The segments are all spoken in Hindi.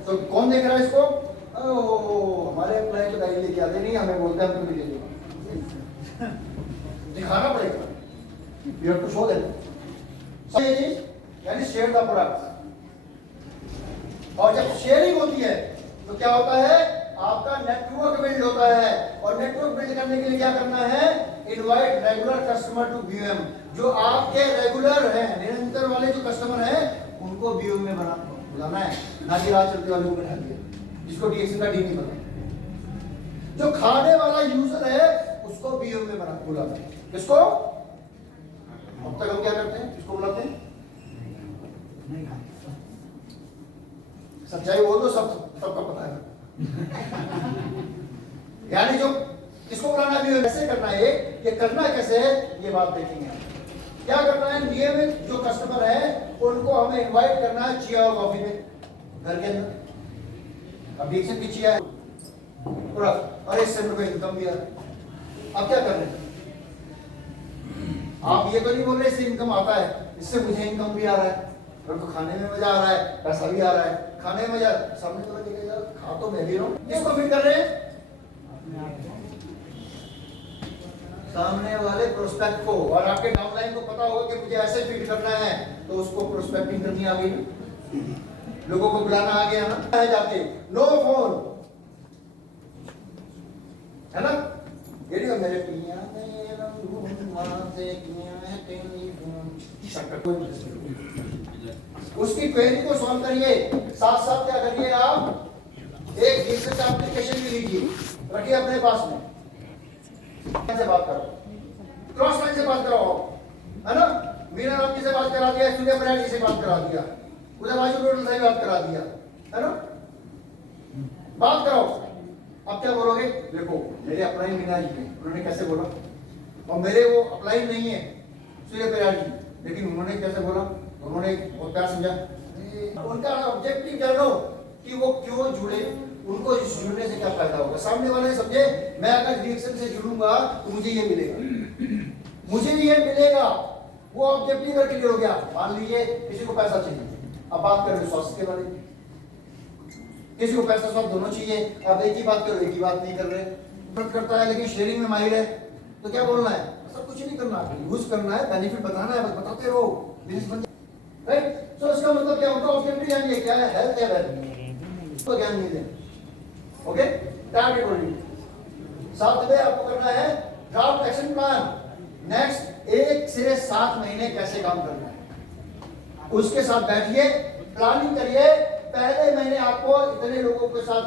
तो कौन देख रहा है इसको? हमारे एम्प्लॉय तो डायरी लेके आते नहीं, हमें बोलते हैं हम तो ले लेंगे। दिखाना पड़ेगा, you have to show that. ये चीज यानी शेयर द प्रोडक्ट। और जब शेयरिंग होती है तो क्या होता है, आपका नेटवर्क बिल्ड होता है। और नेटवर्क बिल्ड करने के लिए क्या करना है, invite regular customer to BOM. जो आपके रेगुलर हैं, निरंतर वाले जो कस्टमर हैं, उनको बीओएम में बुलाना है, ना कि रात चलते वाले को बैठा दिया जिसको डीएक्सी का डी नहीं पता। जो खाने वाला यूजर है उसको बीओएम में बुलाना है। किसको? अब तक हम क्या करते हैं, किसको बुलाते हैं? सच्चाई बोल दो, सबका पता है। यानी जो किसको बुलाना भी कैसे करना है, ये करना कैसे है, ये बात देखेंगे। क्या करना है, नियमित जो कस्टमर है उनको हमें इनवाइट करना है चिया और कॉफी में घर के अंदर। अब डिक्शन की चिया है पूरा, और इससे मेरे को इनकम भी आ रहा है। अब क्या कर रहे हैं आप, ये तो नहीं बोल रहे इससे इनकम आता है, इससे मुझे इनकम भी आ रहा है, और तो खाने में मजा आ रहा है, पैसा भी आ रहा है। खाने में मजा, सामने तो देखिएगा, खा तो मैं भी रहा हूं। किसको फिट कर रहे हैं? सामने वाले प्रोस्पेक्ट को। और आपके डाउनलाइन को पता होगा कि मुझे ऐसे फिट करना है, तो उसको प्रोस्पेक्टिंग करनी आ गई ना, लोगों को बुलाना आ गया ना। है जाके नो फोन, है ना, ये नहीं मेरे पिया उसकी क्वेरी को सॉल्व करिए। साथ साथ क्या करिए, आप एक डिजिटल एप्लीकेशन भी लीजिए, रखिए अपने पास में, से बात करो, क्रॉस लाइन से बात कराओ, है ना। मीना राम जी से बात करा दिया, सूर्य प्रयाग जी से बात करा दिया, उधर राजू टोटल से बात करा दिया, है ना, बात कराओ। अब क्या बोलोगे, देखो मेरे अपलाइन मीना जी ने, उन्होंने कैसे बोला, और मेरे वो अपलाइन नहीं है सूर्य प्रयाग जी, लेकिन उन्होंने कैसे बोला, उन्होंने बहुत प्यार समझा। उनका ऑब्जेक्टिव जानो कि वो क्यों जुड़े, उनको जुड़ने से क्या फायदा होगा। सामने वाले समझे, मैं अगर रिएक्शन से जुड़ूंगा तो मुझे ये मिलेगा, मुझे ये मिलेगा, वो ऑब्जेक्टिव का क्लियर हो गया। मान लीजिए किसी को पैसा चाहिए, अब बात कर रहे स्वास्थ्य के बारे में, किसी को पैसा स्वास्थ्य दोनों चाहिए, अब एक ही बात करो, एक ही बात नहीं कर रहे। खर्च करता है लेकिन शेयरिंग में माहिर है, तो क्या बोलना है, सब कुछ नहीं करना, यूज करना है, बेनिफिट बताना है, बस बताते रहो, बिजनेस बन जाए, राइट। सो इसका मतलब क्या होगा, ऑब्जेक्टिव जानिए क्या है, हेल्थ है वेल्थ, तो ज्ञान मिले, ओके। Target oriented. साथ में आपको करना है ड्राफ्ट एक्शन प्लान, नेक्स्ट 1 से 7 महीने कैसे काम करना है, उसके साथ बैठिए, प्लानिंग करिए। पहले महीने आपको इतने लोगों के साथ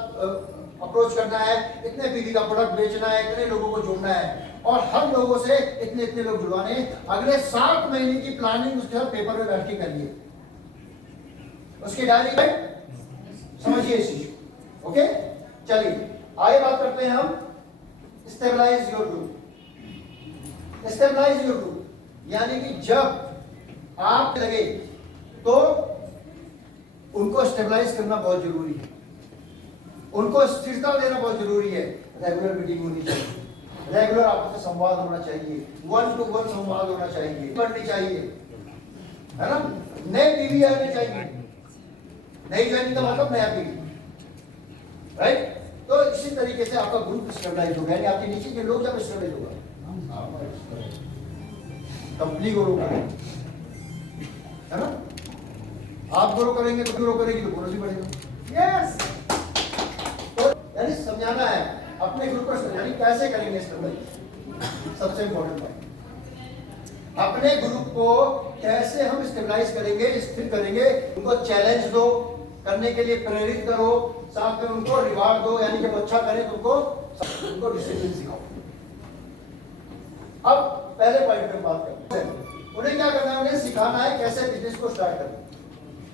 अप्रोच करना है, इतने पीवी का प्रोडक्ट बेचना है, इतने लोगों को जोड़ना है, और हर लोगों से इतने इतने लोग जुड़वाने हैं। अगले 7 महीने की प्लानिंग उसके साथ पेपर में बैठ के करिए, उसकी डायरी में समझिए इस चीज, ओके। चलिए आगे बात करते हैं हम, stabilise your group. Stabilise your group यानी कि जब आप लगे तो उनको स्टेबलाइज करना बहुत जरूरी है, उनको स्थिरता देना बहुत जरूरी है। रेगुलर मीटिंग होनी चाहिए, रेगुलर आपस में संवाद होना चाहिए, 1 to 1 संवाद होना चाहिए, बढ़नी चाहिए, है ना। नए पीवी आने चाहिए, नई ज्वाइनिंग का मतलब नया पीवी, राइट। तो इसी तरीके से आपका ग्रुप स्टेबलाइज होगा, यानी आपके नीचे के लोग जब स्टेबलाइज होगा, कंपनी ग्रो करेगी, है ना। आप ग्रो करेंगे तो ग्रो करेगी तो बोनस भी बढ़ेगा, यस। तो यानी समझाना है अपने ग्रुप को, यानी कैसे करेंगे स्टेबलाइज, सबसे इंपॉर्टेंट बात। अपने ग्रुप को कैसे हम स्टेबलाइज करेंगे, स्थिर करेंगे, उनको चैलेंज दो, करने के लिए प्रेरित करो, साथ में उनको रिवार्ड दो, यानी कि अच्छा करें तो उनको डिसिप्लिन सिखाओ। अब पहले पॉइंट पे बात करते हैं, उन्हें क्या करना है, उन्हें सिखाना है कैसे बिजनेस को स्टार्ट करना।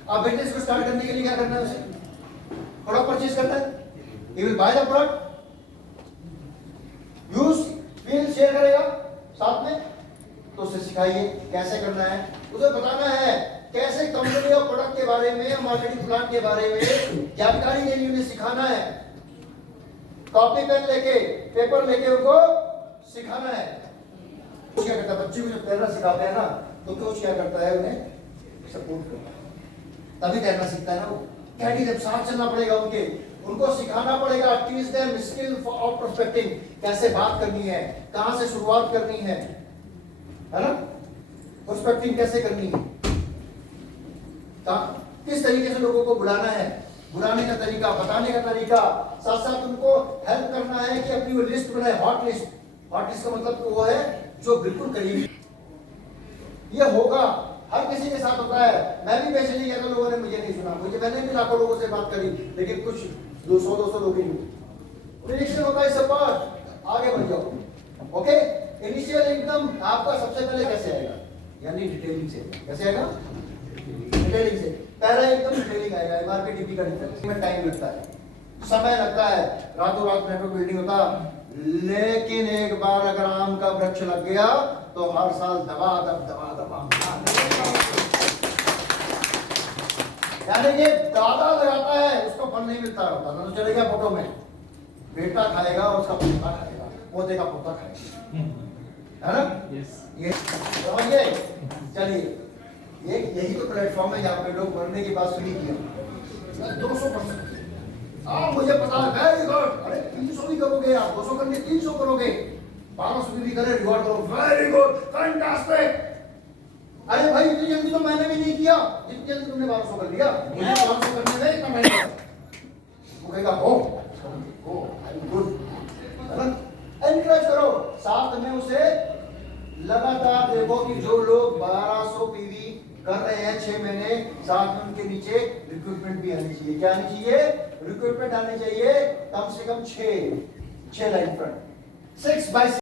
अब बिजनेस को स्टार्ट करने के लिए क्या करना है, उसे प्रोडक्ट परचेज करना है, he will buy the product, use feel share करेगा साथ में, तो उसे सिखाइए कैसे करना है, उसे बताना है कैसे कंपनी और प्रोडक्ट के बारे में, मार्केटिंग प्लान के बारे में जानकारी देनी, उन्हें सिखाना है। कॉपी पेन लेके, पेपर लेके उनको सिखाना है। क्या करता है, बच्चे को जब तैरना सिखाते हैं ना, तो कोच क्या करता है, उन्हें सपोर्ट करता है, तभी तैरना सीखता है ना वो। कैडी जब साथ चलना पड़ेगा उनको सिखाना पड़ेगा, teach them skill of prospecting, कैसे बात करनी है, कहां से शुरुआत करनी है ना, प्रोस्पेक्टिंग कैसे करनी है, किस तरीके से लोगों को बुलाना है, बुलाने का तरीका, बताने का तरीका, साथ साथ उनको हेल्प करना है कि अपनी वो लिस्ट बनाए, हॉट लिस्ट का मतलब वो है जो बिल्कुल करीबी। ये होगा, हर किसी के साथ होता है। मैं भी पैसे नहीं गया तो लोगों ने मुझे नहीं सुना, मैंने भी लाखों लोगों से बात करी, लेकिन कुछ 200 लोग ही प्रेडिक्शन होता है सब बात। आगे बढ़ जाओ। ओके, इनिशियल इनकम आपका सबसे पहले कैसे आएगा, यानी डिटेलिंग से। कैसे आएगा? डिटेलिंग से। पहला इनकम डिटेलिंग आएगा, एमआरपी डीपी का डिटेलिंग में टाइम लगता है, समय लगता है, रातों रात नेटवर्क बिल्डिंग होता, लेकिन एक बार अगर आम का वृक्ष लग गया तो हर साल दबा यानी कि दादा लगाता है उसको फल नहीं मिलता होता, तो चले गया फोटो में, बेटा खाएगा और उसका पोता खाएगा, पोते का पोता खाएगा, है ना? ये समझिए। चलिए, यही तो प्लेटफॉर्म है जहाँ पे लोग मरने की बात सुनी किया 200%। मुझे पता है, वेरी गुड, अरे 300 भी करोगे आप, 200 करने 300 करोगे, 1200 भी करें, रिवॉर्ड करो, वेरी गुड, फैंटास्टिक। अरे भाई इतनी जल्दी तो मैंने भी नहीं किया, जितनी जल्दी तुमने 1200 कर लिया, मुझे 1200 करने में इतना महीना वो कहेगा हो आई एम गुड, है ना? एनकरेज करो, साथ में उसे लगातार देखो कि जो लोग 1200 पीवी कर रहे हैं 6 महीने, साथ में उनके नीचे रिक्रूटमेंट भी आनी चाहिए। क्या आनी चाहिए? रिक्रूटमेंट आनी चाहिए, कम से कम 6 लाइन फ्रंट 6 बाय